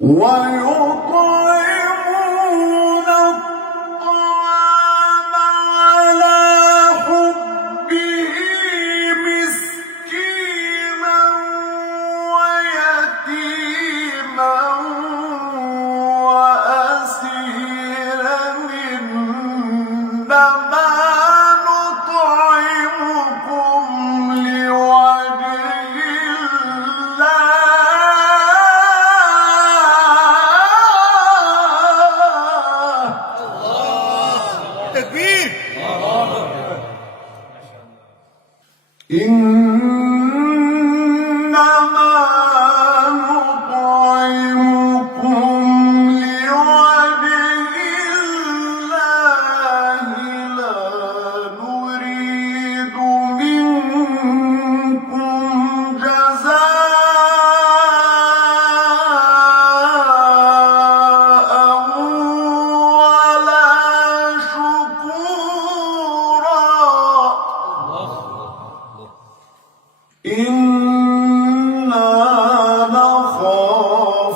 ويطعمون الطعام على حبه مسكينا ويتيما وأسيرا إنما نطعمكم لوجه الله. تكبير. إنما نطعمكم لوجه الله لا نريد منكم جزاء ولا شكورا. إنا نخاف